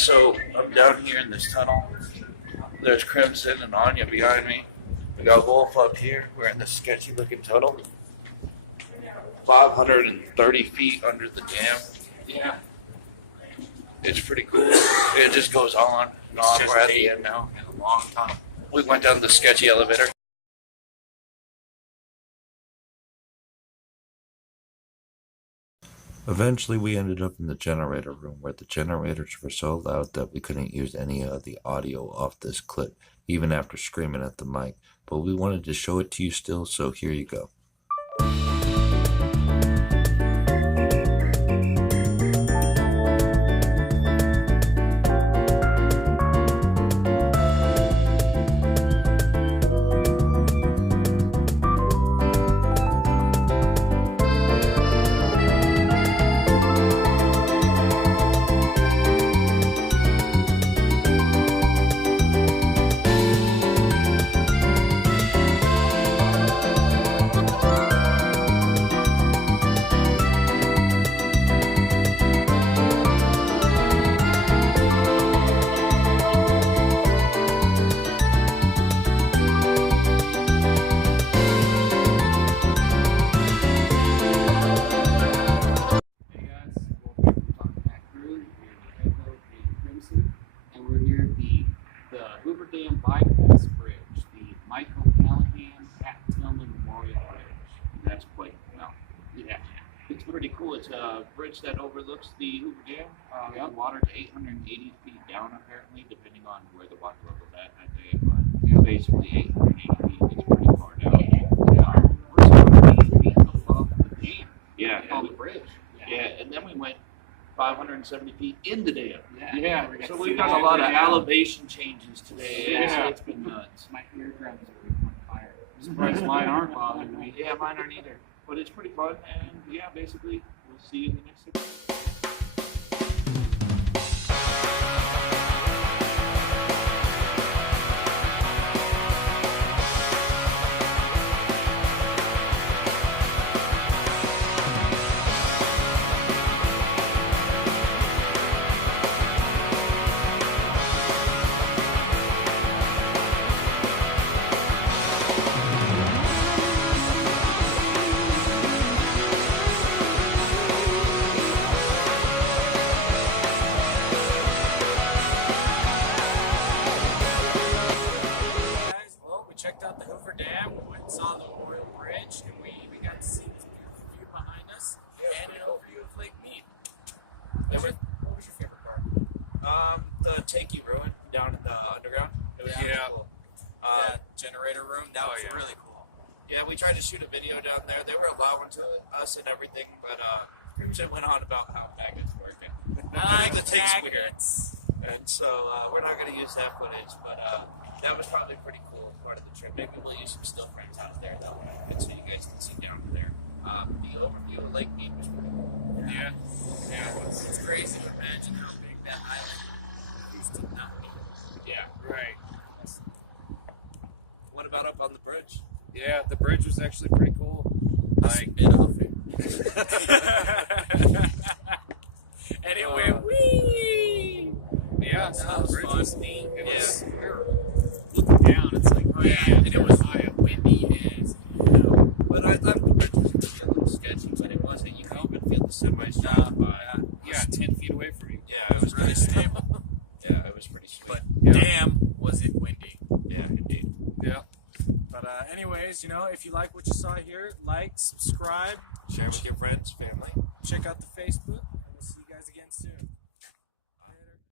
So I'm down here in this tunnel. There's Crimson and Anya behind me. We got Wolf up here. We're in this sketchy looking tunnel. 530 feet under the dam. Yeah. It's pretty cool. It just goes on and on. We're at the end now. In a long tunnel. We went down the sketchy elevator. Eventually we ended up in the generator room where the generators were so loud that we couldn't use any of the audio off this clip, even after screaming at the mic, but we wanted to show it to you still, so here you go. And we're near the Hoover Dam bypass bridge, the Michael Callahan Pat Tillman Memorial Bridge. That's quite well. Yeah, it's pretty cool. It's a bridge that overlooks the Hoover Dam. The water to 880 feet down, apparently, depending on where the water level is at that day. But basically, 880 feet is pretty far down. We're 780 feet above the dam. Yeah, on the bridge. Yeah, and then we went 570 feet in the dam. Yeah. So we've done a lot of elevation changes today. Yeah. It's been nuts. My eardrums are on fire. I'm surprised mine aren't bothering me. Yeah, mine aren't either. But it's pretty fun, and yeah, basically, we'll see you in the next episode. Checked out the Hoover Dam, we went and saw the Memorial Bridge, and we got to see this beautiful view behind us and an overview of Lake Mead. What was your favorite part? The tanky ruin down in the underground. It was really cool. Generator room, that was really cool. Yeah, we tried to shoot a video down there. They were allowing to us and everything, but Crimson went on about how magnets work. The tank's weird. And so we're not going to use that footage, but that was probably pretty cool part of the trip. Maybe we'll use some still frames out there that way, so you guys can see down there. The overview of Lake Mead was pretty cool. Yeah. It's crazy to imagine how big that island used to not be. Yeah, right. What about up on the bridge? Yeah, the bridge was actually pretty cool. Like, bit off it. Anyway, whee! Yeah, that was fun. Neat. It was, we were looking down. It's like, oh yeah, and it was high and windy as hell. But I thought the bridge was a little sketchy, but it wasn't. You could even feel the semis driving by. yeah, 10 feet away from you. Yeah, it was really stable. Yeah, it was pretty sweet. But Yeah. damn, was it windy. Yeah, indeed. Yeah. But anyways, if you like what you saw here, like, subscribe, Share with your friends, family. check out the Facebook, and we'll see you guys again soon.